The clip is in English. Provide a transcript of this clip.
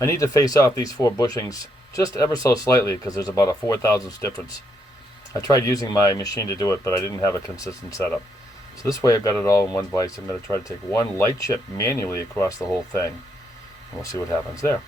I need to face off these 4 bushings just ever so slightly because there's about a 0.004 difference. I tried using my machine to do it, but I didn't have a consistent setup. So this way I've got it all in one vise. I'm going to try to take one light chip manually across the whole thing. And we'll see what happens there.